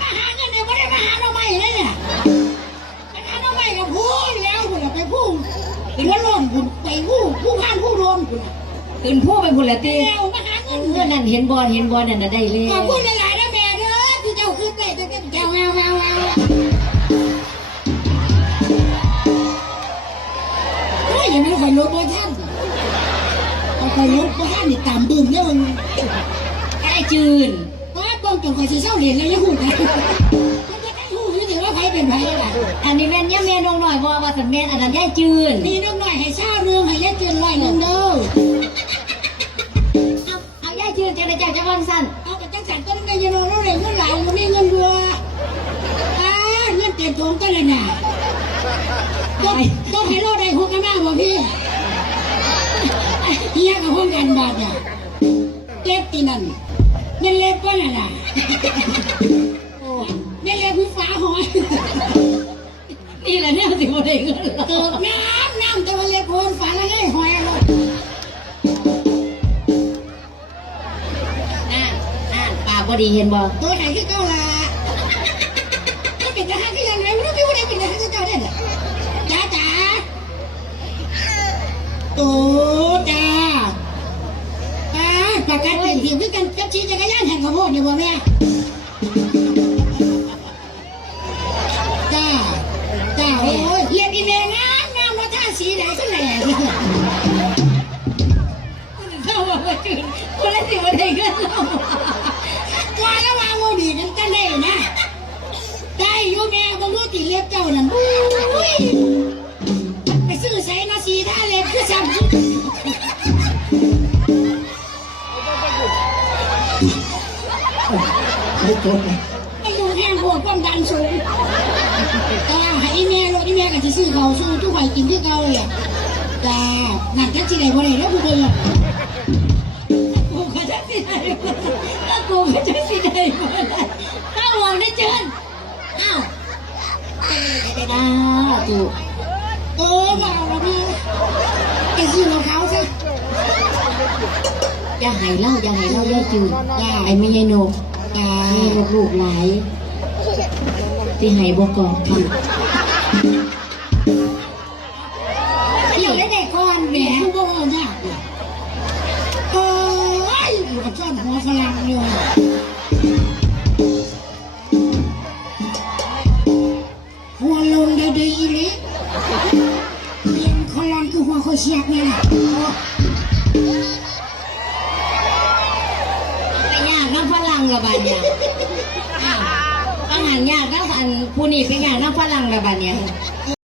มาหาเงินเนี่ยไม่ได้มาหาเราใหม่เลยเนี่ยมาหาเราใหม่กับพูดแล้วคุณไปพูดเป็นว่าล้นคุณไปผู้พานผู้โดนคุณขึ้นผู้ไปพุ่นละตี แล้วมาหาเงิน เงินนั่นเห็นบอลนั่นได้เลย ขอบคุณหลายๆนะแม่เด้อที่เจ้าขึ้นได้จะเป็นแก้วแวโอ้ยอย่างนั้นคอยลบโบท่านคอยลบโบท่านนี่ตามดื่มเนี่ยมัน ไอ้จืนว่าป้องจนคอยสีเศร้าเหรียญแล้วยังหูกันมันจะให้หูนี่ถือว่าไพ่เป็นไพ่อะไร อันนี้แม่นเนี่ยแม่นงหน่อยว่าสันแม่นอันนั้นยายจืนมีน้องหน่อยให้เช่าเรื่องให้ยายจืน100เด้อเอายายจืนจะได้จากจะฟังสั้นเอากับจังสันต้นกันยันโน่นเลยเงินหลายมันมีเงินเรือเงินเต็มถุงกันเลยน่ะต้องให้รอดได้หัวกันหน้าบ่พี่เฮียกับห้องกันบาดเนี่ยเล็บตีนั่นนี่เล็บก็น่ะน่ะนี่เล็บพี่ฟ้าหอยนี่แหละเนี่ยสิบ่ได้เงินเกิดน้ำแต่ว่าเล็บโอนฟ้าแล้วไงหอยอะไรปากบ่ดีเห็นบ่ตัวไหนคือเก้าละไม่เป็นทหารที่ยังไงไม่รู้พี่ว่าได้เป็นทหารที่เก้าได้เนี่ยจ๋าโอ้จ้าประกาศเป็นทีมด้วยกันกับชี้จักรยานแห่งข้าวโพดเนี่ยบ่แม่จ้าโอ้ยเรียกอีเมงงามมาท่าสีไหนสักแหล่เข้ามาจืนคนละสิบ่ได้เงินเราว่าแล้วว่าโมดีกันได้นะได้อยู่แม่บางทีตีเล็บเจ้านั่นไปซื้อใส่นาซีท่าเล็บคือซ้ำไปอยู่แห้งโหดความดันสูงให้แม่รถแม่กับที่ซื้อเขาสู้ทุกฝ่ายกินที่เขาเลยจ้านั่นทักที่ไหนบ่ได้แล้วกูเป็นกูก็จะสิได้ถ้ากูก็จะสิได้ถ้าหวังได้เจินอ้าวจูมาแล้วพี่ไอ้ซื้อรองเท้าซะอย่าให้เล่าอย่าจืดไอ้ไม่ใช่นกมีลูกหลายที่ให้บกอกค่ะอยากได้เด็กก่อนแหมผู้บ่าวเนี่ยอยู่กับจ้อนหัวฝรั่งเลยหัวลงได้ดีเลยเรียนฝรั่งคือหัวเขาเชียกเนี่ยไปยากน้ำฝรั่งละบาดเนี่ยต้องหันยากน้ำอันผู้นี้ไปยากน้ำฝรั่งละบาดเนี่ย